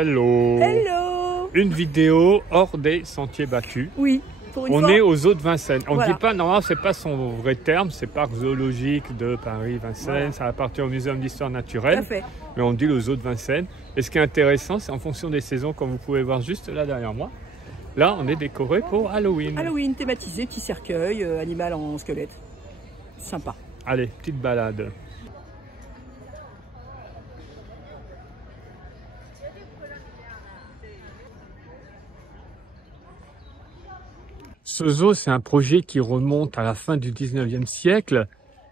Hello. Hello. Une vidéo hors des sentiers battus. Oui, pour une On fois. est aux Eaux de Vincennes. On ne Voilà. dit pas, normalement, c'est pas son vrai terme, c'est parc zoologique de Paris-Vincennes, Voilà. ça appartient au Muséum d'histoire Tout à naturelle, fait. mais on dit les Eaux de Vincennes. Et ce qui est intéressant, c'est en fonction des saisons, comme vous pouvez voir juste là derrière moi. Là, on est décoré pour Halloween. Halloween thématisé, petit cercueil, animal en squelette. Sympa. Allez, petite balade. Ce zoo, c'est un projet qui remonte à la fin du 19e siècle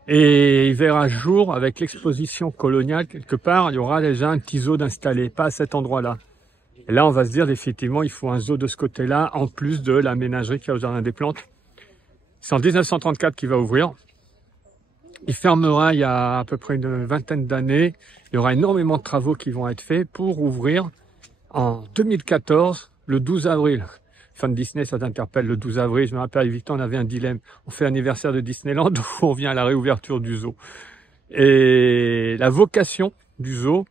et il verra jour avec l'exposition coloniale quelque part. Il y aura déjà un petit zoo d'installé, pas à cet endroit-là. Et là, on va se dire effectivement, il faut un zoo de ce côté-là, en plus de la ménagerie qu'il y a au Jardin des Plantes. C'est en 1934 qu'il va ouvrir. Il fermera il y a à peu près une vingtaine d'années. Il y aura énormément de travaux qui vont être faits pour ouvrir en 2014, le 12 avril. Fan de Disney, ça t'interpelle, le 12 avril. Je me rappelle, avec Victor, on avait un dilemme. On fait l'anniversaire de Disneyland ou on vient à la réouverture du zoo. Et la vocation du zoo,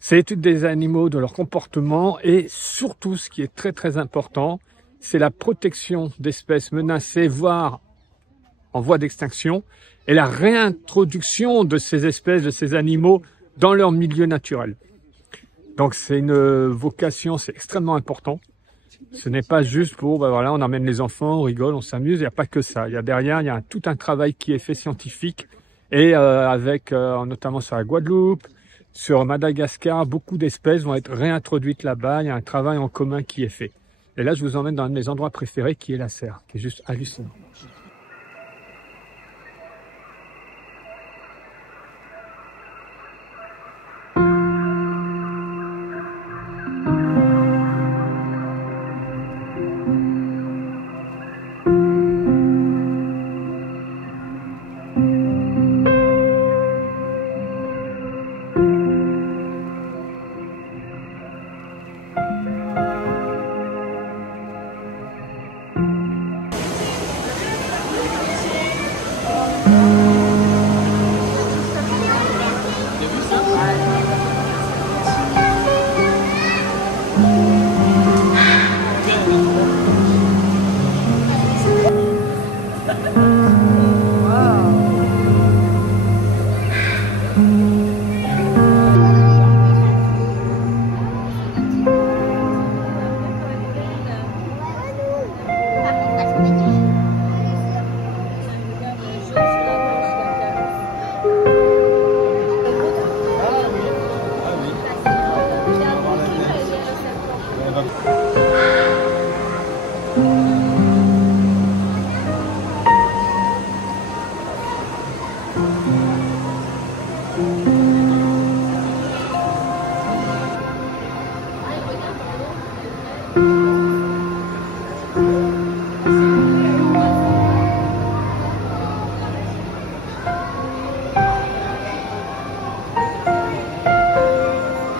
c'est l'étude des animaux, de leur comportement et surtout, ce qui est très très important, c'est la protection d'espèces menacées, voire en voie d'extinction, et la réintroduction de ces espèces, de ces animaux dans leur milieu naturel. Donc c'est une vocation, c'est extrêmement important. Ce n'est pas juste pour, ben voilà, on emmène les enfants, on rigole, on s'amuse, il n'y a pas que ça. Il y a derrière, il y a tout un travail qui est fait scientifique, et avec, notamment sur la Guadeloupe, sur Madagascar, beaucoup d'espèces vont être réintroduites là-bas, il y a un travail en commun qui est fait. Et là, je vous emmène dans un de mes endroits préférés, qui est la serre, qui est juste hallucinant.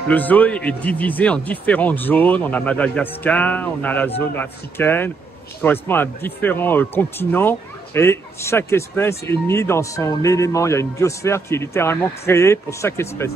Le zoo est divisé en différentes zones. On a Madagascar, on a la zone africaine, qui correspond à différents continents. Et chaque espèce est mise dans son élément. Il y a une biosphère qui est littéralement créée pour chaque espèce.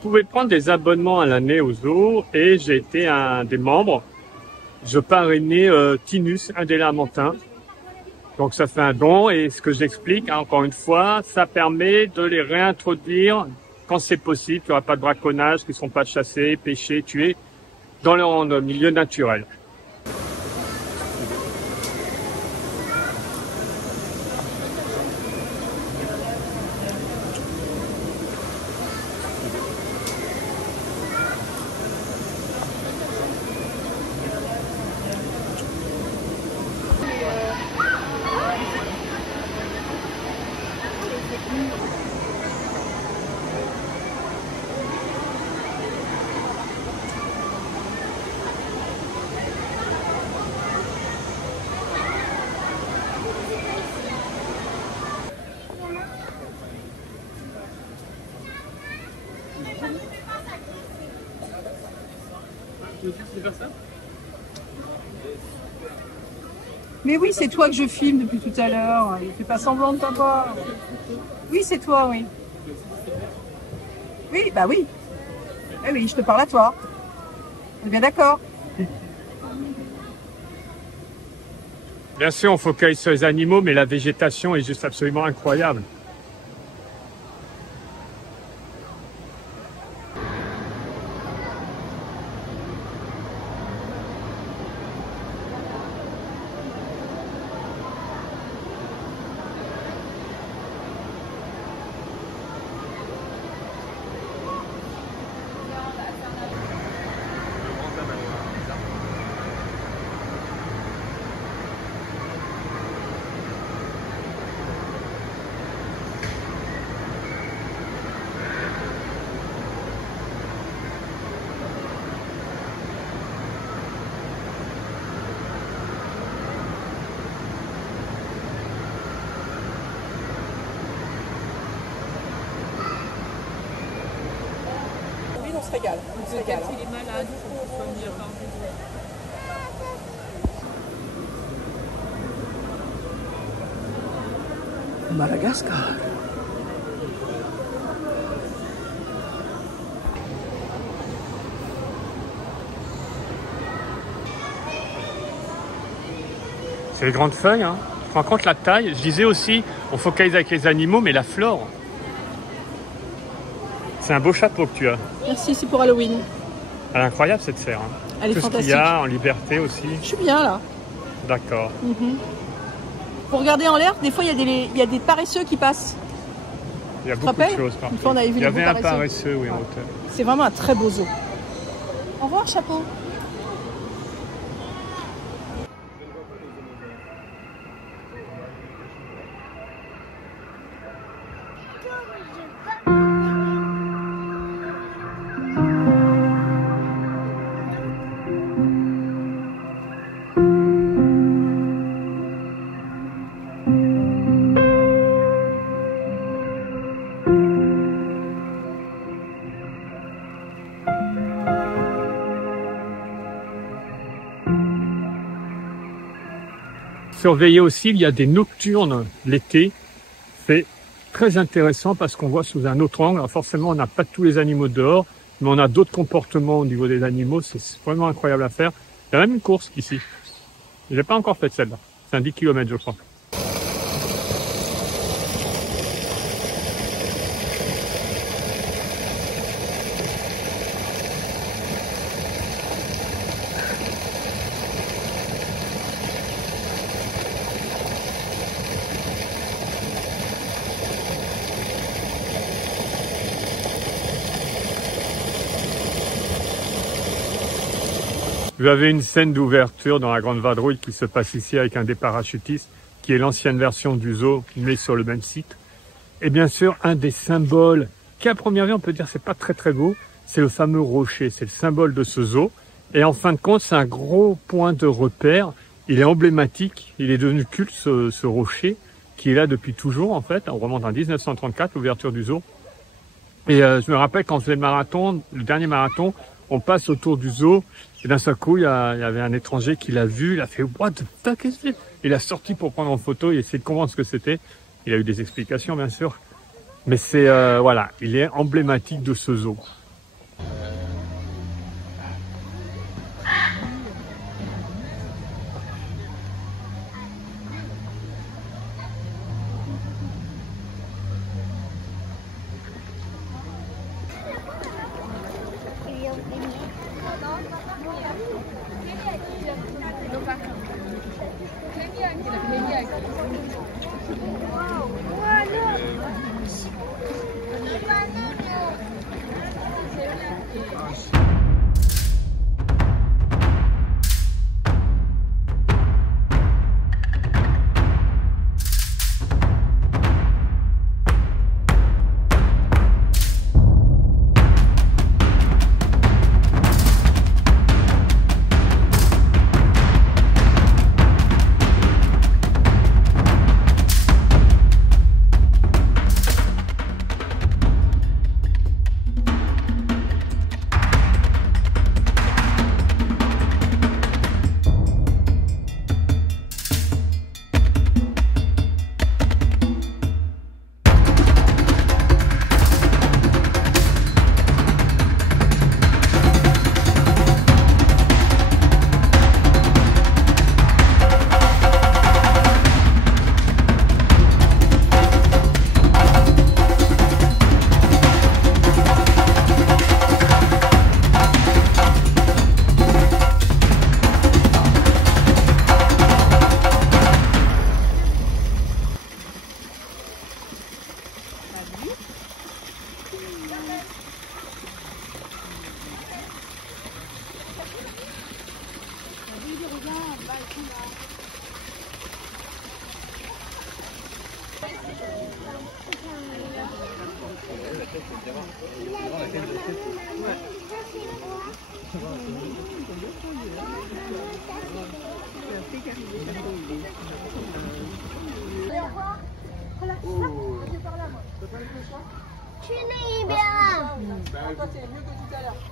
pouvez prendre des abonnements à l'année au zoo et j'ai été un des membres. Je parrainais Tinus, un des lamantins. Donc ça fait un don et ce que j'explique, encore une fois, ça permet de les réintroduire quand c'est possible, qu'il n'y aura pas de braconnage, qu'ils ne seront pas chassés, pêchés, tués dans leur milieu naturel. Mais oui, c'est toi que je filme depuis tout à l'heure. Il fait pas semblant de t'avoir. Oui, c'est toi, oui. Oui, bah oui. Eh oui, je te parle à toi. On est bien d'accord. Bien sûr, on focalise sur les animaux, mais la végétation est juste absolument incroyable. Oui, on se régale. On se régale. Il est malade, il faut qu'il soit mis à part. Madagascar. C'est les grandes feuilles, hein. Tu te rends compte la taille? Je disais aussi, on focalise avec les animaux, mais la flore. C'est un beau chapeau que tu as. Merci, c'est pour Halloween. Elle est incroyable cette serre. Hein. Elle est Tout fantastique. ce qu'il y a en liberté aussi. Je suis bien là. D'accord. Pour regarder en l'air, des fois il y a des paresseux qui passent. Il y a te beaucoup de rappelles choses. Une fois, on avait vu Il y les avait beaux un paresseux. paresseux, oui, en hauteur. C'est vraiment un très beau zoo. Au revoir, chapeau. Surveiller aussi, il y a des nocturnes l'été. C'est très intéressant parce qu'on voit sous un autre angle. Alors forcément, on n'a pas tous les animaux dehors, mais on a d'autres comportements au niveau des animaux. C'est vraiment incroyable à faire. Il y a même une course ici. Je l'ai pas encore faite celle-là. C'est un 10 km, je crois. Vous avez une scène d'ouverture dans la Grande Vadrouille qui se passe ici avec un des parachutistes, qui est l'ancienne version du zoo, mais sur le même site. Et bien sûr, un des symboles, qui à première vue, on peut dire c'est pas très très beau, c'est le fameux rocher, c'est le symbole de ce zoo. Et en fin de compte, c'est un gros point de repère. Il est emblématique, il est devenu culte ce rocher, qui est là depuis toujours en fait. On remonte en 1934, l'ouverture du zoo. Et je me rappelle quand on faisait le marathon, le dernier marathon, on passe autour du zoo et d'un seul coup, il y avait un étranger qui l'a vu, il a fait « What the fuck is it ?» Il a sorti pour prendre en photo, il a essayé de comprendre ce que c'était. Il a eu des explications bien sûr, mais c'est voilà, il est emblématique de ce zoo.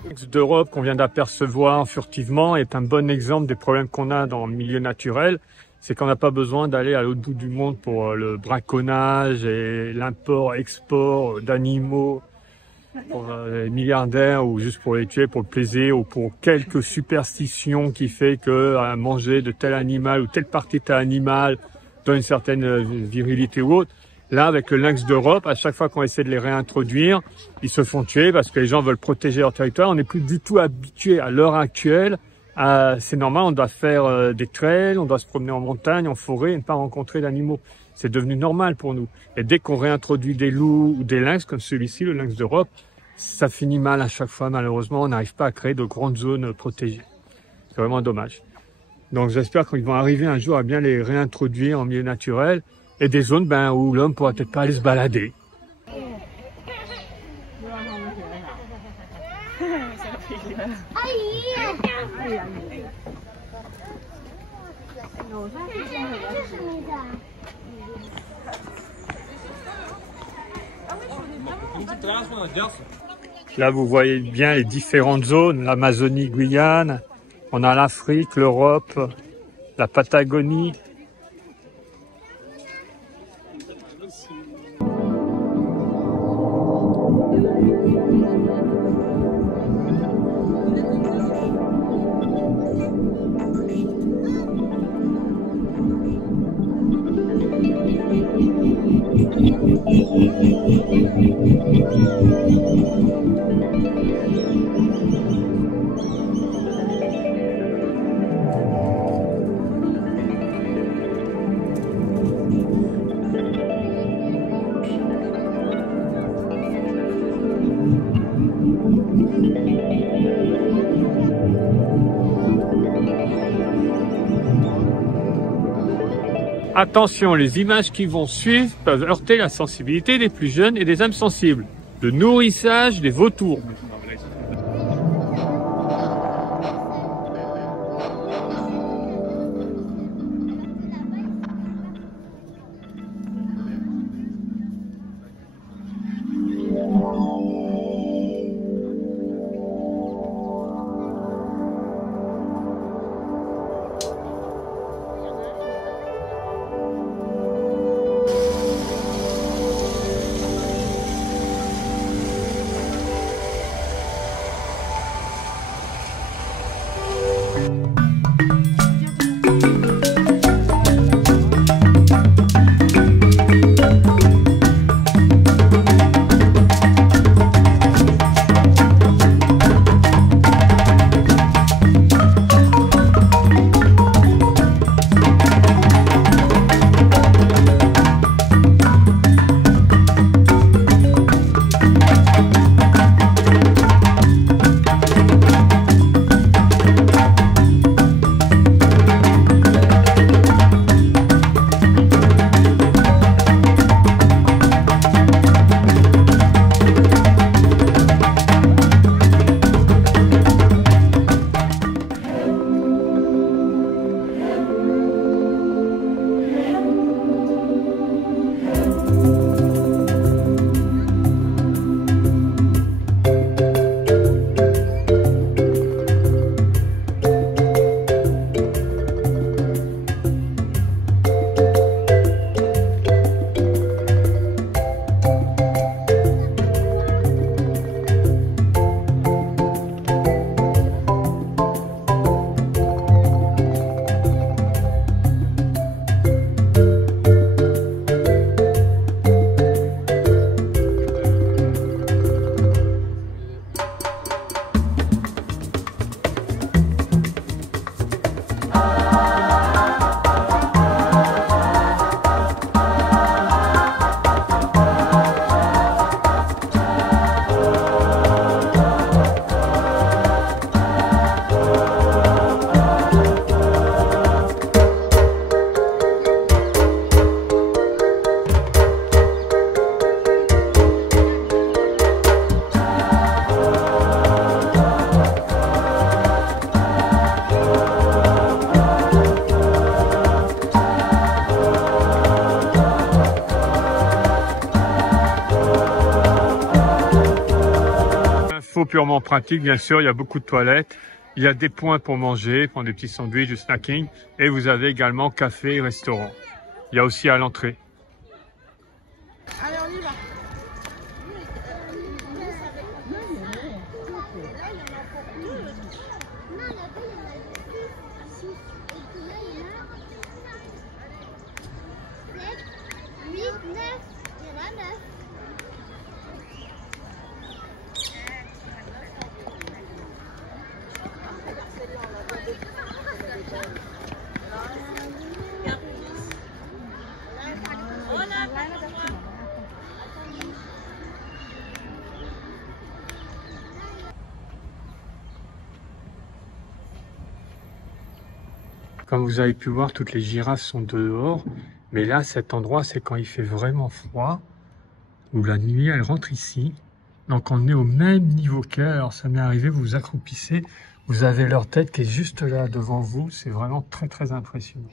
L'axe d'Europe qu'on vient d'apercevoir furtivement est un bon exemple des problèmes qu'on a dans le milieu naturel. C'est qu'on n'a pas besoin d'aller à l'autre bout du monde pour le braconnage et l'import-export d'animaux pour les milliardaires ou juste pour les tuer pour le plaisir ou pour quelques superstitions qui fait que manger de tel animal ou telle partie de tel animal donne une certaine virilité ou autre. Là, avec le lynx d'Europe, à chaque fois qu'on essaie de les réintroduire, ils se font tuer parce que les gens veulent protéger leur territoire. On n'est plus du tout habitué à l'heure actuelle. C'est normal, on doit faire des trails, on doit se promener en montagne, en forêt et ne pas rencontrer d'animaux. C'est devenu normal pour nous. Et dès qu'on réintroduit des loups ou des lynx, comme celui-ci, le lynx d'Europe, ça finit mal à chaque fois. Malheureusement, on n'arrive pas à créer de grandes zones protégées. C'est vraiment dommage. Donc j'espère qu'ils vont arriver un jour à bien les réintroduire en milieu naturel et des zones où l'homme pourra peut-être pas aller se balader. Là, vous voyez bien les différentes zones, l'Amazonie, Guyane, on a l'Afrique, l'Europe, la Patagonie. Attention, les images qui vont suivre peuvent heurter la sensibilité des plus jeunes et des âmes sensibles. Le nourrissage des vautours. défauts purement pratiques, bien sûr, il y a beaucoup de toilettes. Il y a des points pour manger, prendre des petits sandwichs, du snacking. Et vous avez également café et restaurant. Il y a aussi à l'entrée. Allez, on y va. Comme vous avez pu voir, toutes les girafes sont dehors. Mais là, cet endroit, c'est quand il fait vraiment froid. Ou la nuit, elles rentrent ici. Donc on est au même niveau qu'elles. Alors ça m'est arrivé, vous vous accroupissez. Vous avez leur tête qui est juste là devant vous. C'est vraiment très très impressionnant.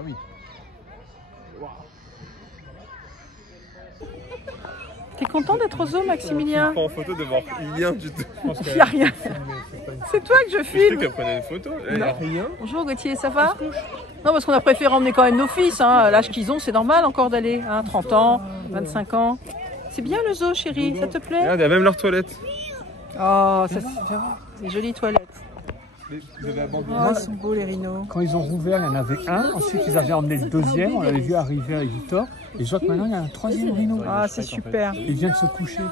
Ah oui. T'es content d'être au zoo, Maximilien? Pas en photo de voir rien du tout. Il n'y a rien. C'est toi que je Je filme. qu'elle prenait une photo. Il n'y a rien. Bonjour Gauthier, ça va? Non, parce qu'on a préféré emmener quand même nos fils. Hein. L'âge qu'ils ont, c'est normal encore d'aller. Hein. 30 ans, 25 ans. C'est bien le zoo, chérie, ça te plaît? Regarde, il y a même leurs toilettes. Oh, ça c'est des jolies toilettes. Vous avez abandonné. Oh, ils sont beaux les rhinos. Quand ils ont rouvert, il y en avait un. Ensuite, ils avaient emmené le deuxième. On l'avait vu arriver avec Victor. Et je vois que maintenant, il y a un troisième rhino. Ah, c'est super. Il vient de se coucher.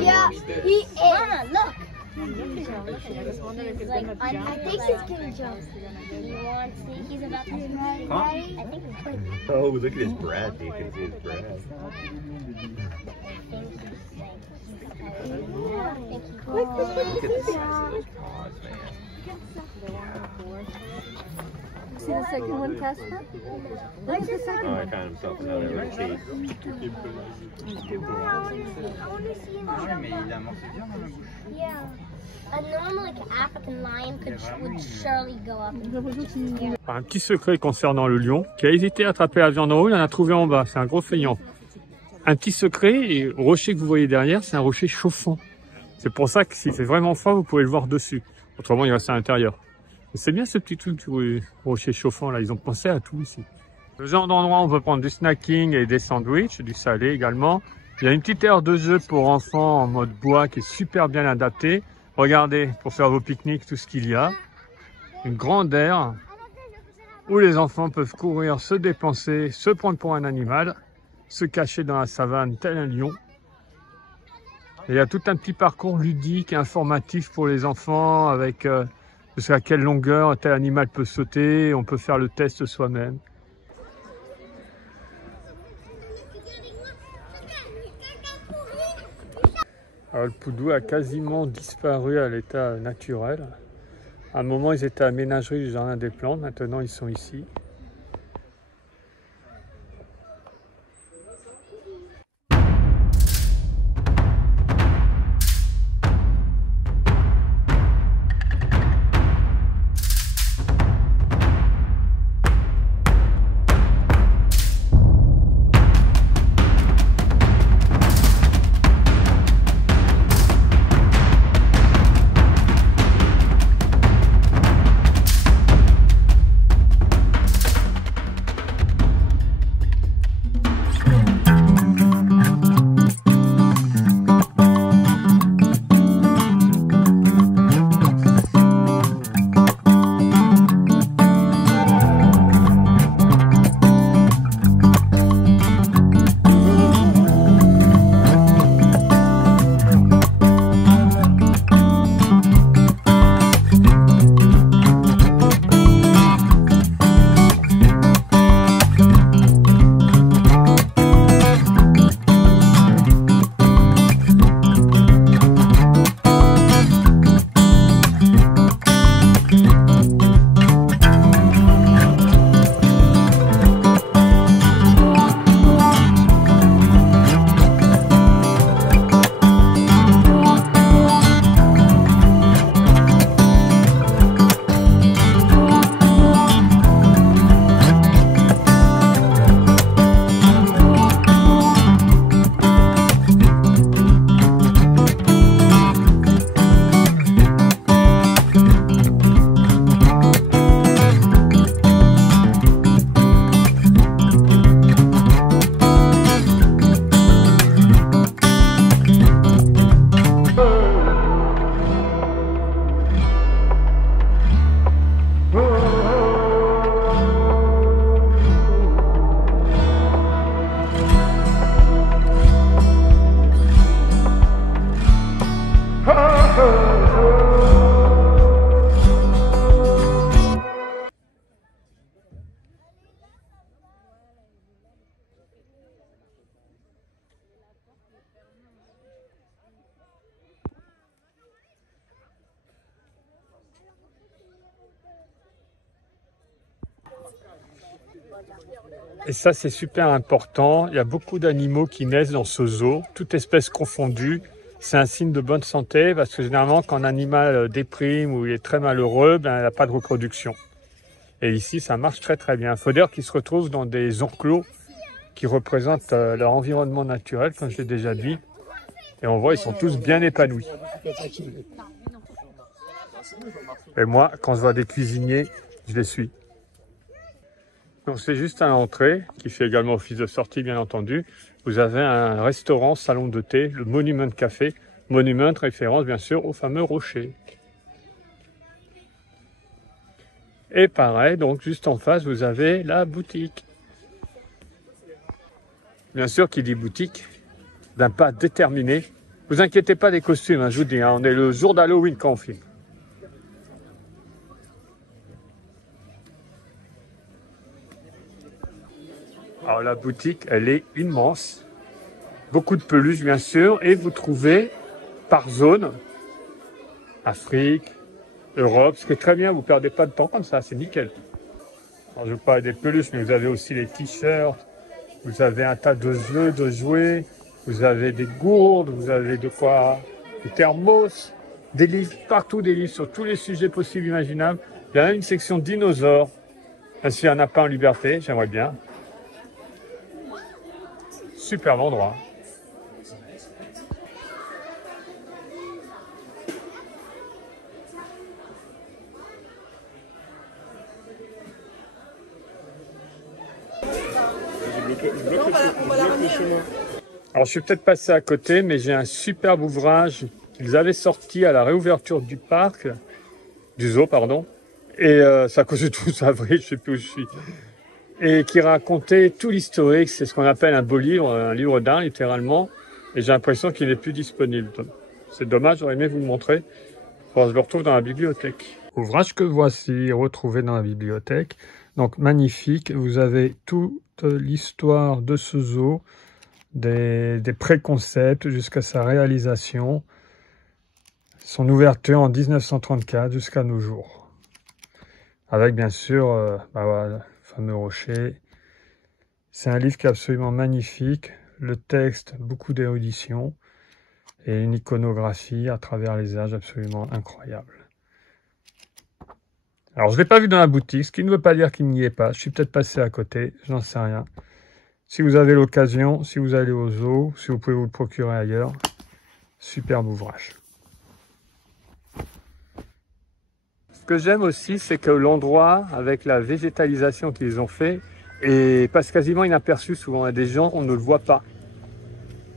Yeah, he is. Mama, look. Like, I think he's gonna jump. He wants to. He's about to ride. I think he's going to. Oh, look at his breath. You can see his breath. Look Look at the size of those paws, man. See the second one, Casper? Like the second Oh, one. I found himself another routine. I want to see him. Yeah. A normal like African lion would surely go up. Un petit secret concernant le lion, qui a hésité à attraper la viande en haut, il en a trouvé en bas. C'est un gros feignant. Un petit secret, et le rocher que vous voyez derrière, c'est un rocher chauffant. C'est pour ça que s'il fait vraiment froid, vous pouvez le voir dessus. Autrement, il reste à l'intérieur. C'est bien ce petit truc, rocher chauffant, là. Ils ont pensé à tout ici. Le genre d'endroit où on peut prendre du snacking et des sandwichs, du salé également. Il y a une petite aire de jeu pour enfants en mode bois qui est super bien adaptée. Regardez, pour faire vos pique-niques, tout ce qu'il y a. Une grande aire où les enfants peuvent courir, se dépenser, se prendre pour un animal, se cacher dans la savane tel un lion. Et il y a tout un petit parcours ludique et informatif pour les enfants avec jusqu'à quelle longueur tel animal peut sauter. On peut faire le test soi-même. Alors, le Poudou a quasiment disparu à l'état naturel. À un moment, ils étaient à la ménagerie du Jardin des Plantes. Maintenant, ils sont ici. Et ça, c'est super important. Il y a beaucoup d'animaux qui naissent dans ce zoo, toutes espèces confondues. C'est un signe de bonne santé parce que généralement, quand un animal déprime ou il est très malheureux, ben, il n'a pas de reproduction. Et ici, ça marche très très bien. Il faut dire qu'ils se retrouvent dans des enclos qui représentent leur environnement naturel, comme je l'ai déjà dit. Et on voit, ils sont tous bien épanouis. Et moi, quand je vois des cuisiniers, je les suis. Donc c'est juste à l'entrée, qui fait également office de sortie bien entendu. Vous avez un restaurant, salon de thé, le Monument Café. Monument, référence bien sûr au fameux rocher. Et pareil, donc juste en face, vous avez la boutique. Bien sûr, qui dit boutique, d'un pas déterminé. Vous inquiétez pas des costumes, hein, je vous dis, hein, on est le jour d'Halloween quand on filme. Alors la boutique, elle est immense. Beaucoup de peluches, bien sûr, et vous trouvez par zone, Afrique, Europe, ce qui est très bien, vous ne perdez pas de temps comme ça, c'est nickel. Alors je vous parle des peluches, mais vous avez aussi les t-shirts, vous avez un tas de jeux, de jouets, vous avez des gourdes, vous avez de quoi, des thermos, des livres, partout des livres sur tous les sujets possibles, imaginables. Il y a même une section dinosaures, ainsi un lapin en liberté, j'aimerais bien. Superbe endroit. Alors je suis peut-être passé à côté, mais j'ai un superbe ouvrage qu'ils avaient sorti à la réouverture du parc, du zoo pardon, et c'est à cause du 12 avril, je sais plus où je suis, et qui racontait tout l'historique. C'est ce qu'on appelle un beau livre, un livre d'art littéralement, et j'ai l'impression qu'il n'est plus disponible. C'est dommage, j'aurais aimé vous le montrer. Bon, je le retrouve dans la bibliothèque. Ouvrage que voici, retrouvé dans la bibliothèque. Donc magnifique, vous avez toute l'histoire de ce zoo, des préconcepts jusqu'à sa réalisation, son ouverture en 1934 jusqu'à nos jours. Avec bien sûr voilà, le fameux rocher. C'est un livre qui est absolument magnifique, le texte, beaucoup d'érudition et une iconographie à travers les âges absolument incroyable. Alors je ne l'ai pas vu dans la boutique, ce qui ne veut pas dire qu'il n'y est pas, je suis peut-être passé à côté, je n'en sais rien. Si vous avez l'occasion, si vous allez au zoo, si vous pouvez vous le procurer ailleurs, superbe ouvrage. Ce que j'aime aussi, c'est que l'endroit, avec la végétalisation qu'ils ont fait, passe quasiment inaperçu souvent à des gens, on ne le voit pas.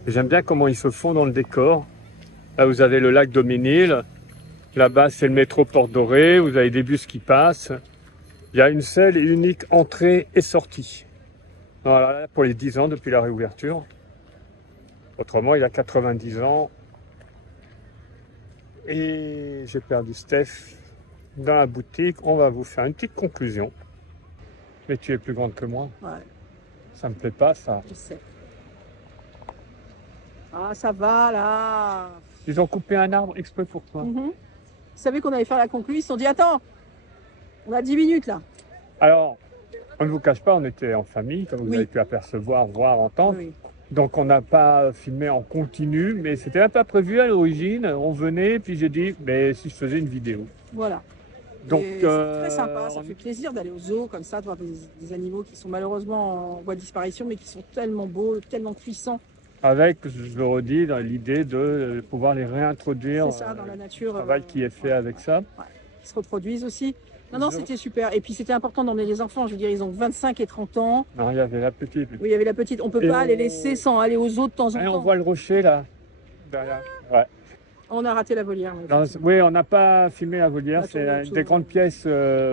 J'aime bien comment ils se font dans le décor. Là, vous avez le lac de Ménil. Là-bas, c'est le métro Porte Dorée. Vous avez des bus qui passent. Il y a une seule et unique entrée et sortie. Voilà, pour les 10 ans depuis la réouverture. Autrement, il y a 90 ans. Et j'ai perdu Steph dans la boutique. On va vous faire une petite conclusion. Mais tu es plus grande que moi. Ouais. Ça me plaît pas, ça. Je sais. Ah, ça va, là. Ils ont coupé un arbre exprès pour toi. Vous savez qu'on allait faire la conclusion, ils se sont dit, attends, on a 10 minutes, là. Alors, on ne vous cache pas, on était en famille, comme vous avez pu apercevoir, voir, entendre. Oui. Donc, on n'a pas filmé en continu, mais c'était même pas prévu à l'origine. On venait, puis j'ai dit, mais si je faisais une vidéo. Voilà. Donc, c'est très sympa, ça fait plaisir d'aller au zoo comme ça, de voir des animaux qui sont malheureusement en voie de disparition, mais qui sont tellement beaux, tellement puissants. Avec, je le redis, dans l'idée de pouvoir les réintroduire. C'est ça, dans la nature. Le travail qui est fait avec ça. Ouais, qui se reproduisent aussi. Non, c'était super. Et puis c'était important d'emmener les enfants. Je veux dire, ils ont 25 et 30 ans. Non, il y avait la petite. Oui, il y avait la petite. On ne peut pas les laisser sans aller aux zoo de temps en temps. On voit le rocher là, derrière. Ouais. On a raté la volière. Oui, on n'a pas filmé la volière. C'est une des grandes pièces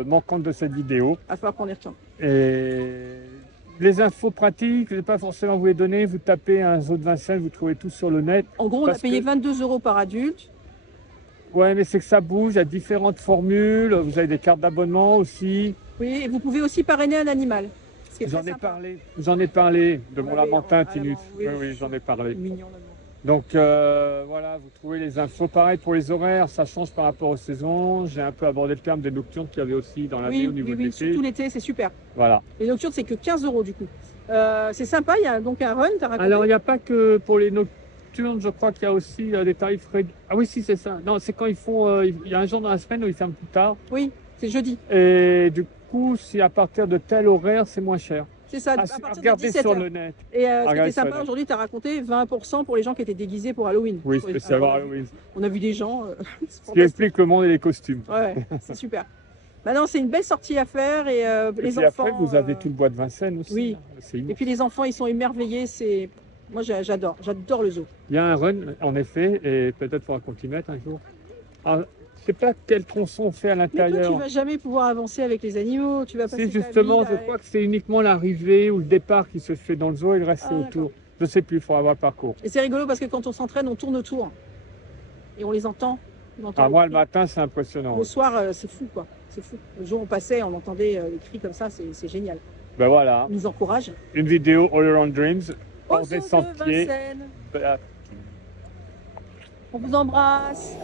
manquantes de cette vidéo. Il va falloir qu'on y retourne. Et les infos pratiques, je ne vais pas forcément vous les donner. Vous tapez un zoo de Vincennes, vous trouvez tout sur le net. En gros, on a payé 22 € par adulte. Ouais, mais c'est que ça bouge, il y a différentes formules. Vous avez des cartes d'abonnement aussi. Oui, et vous pouvez aussi parrainer un animal. J'en ai parlé de mon lamentin Tinus. Oui, j'en ai parlé. Mignon, Donc voilà, vous trouvez les infos. Pareil pour les horaires, ça change par rapport aux saisons. J'ai un peu abordé le terme des nocturnes qu'il y avait aussi dans l'année Oui, au niveau oui, de oui, l'été. surtout l'été, c'est super. Voilà. Les nocturnes, c'est que 15 € du coup. C'est sympa, il y a donc un run, t'as raconté? Alors il n'y a pas que pour les nocturnes, je crois qu'il y a aussi des tarifs réduits. Ah oui, si, c'est ça. Non, c'est quand ils font. Il y a un jour dans la semaine où ils ferment plus tard. Oui, c'est jeudi. Et du coup, si à partir de tel horaire, c'est moins cher. C'est ça, Ah, à partir de regardez 17 sur h. le net. Et ce qui regardez était sur le sympa net. aujourd'hui, tu as raconté 20% pour les gens qui étaient déguisés pour Halloween. Oui, spécialement Alors, Halloween. on a vu des gens. C'est Ce qui fantastique. explique le monde et les costumes. Ouais, c'est super. Maintenant, c'est une belle sortie à faire et Et les puis enfants. après, vous avez tout le bois de Vincennes aussi. oui. C'est Et immense. puis les enfants, ils sont émerveillés. C'est moi, j'adore le zoo. Il y a un run, en effet, et peut-être faudra qu'on t'y mette un jour. Ah, je sais pas quel tronçon on fait à Mais toi, l'intérieur. tu vas jamais pouvoir avancer avec les animaux. Tu vas passer C'est ta justement, vie, je là, crois que c'est uniquement l'arrivée ou le départ qui se fait dans le zoo et le reste c'est Ah, autour. Je sais plus, il faudra voir le parcours. Et c'est rigolo parce que quand on s'entraîne, on tourne autour et on les entend. On entend Ah, les moi, le cris. matin, c'est impressionnant. Le soir, c'est fou, quoi. C'est fou. Le jour où on passait, on entendait les cris comme ça. C'est génial. Ben voilà, Ils nous encouragent. une vidéo All Around Dreams, hors Au des zoo de sentiers. Vincennes. Ben, On vous embrasse.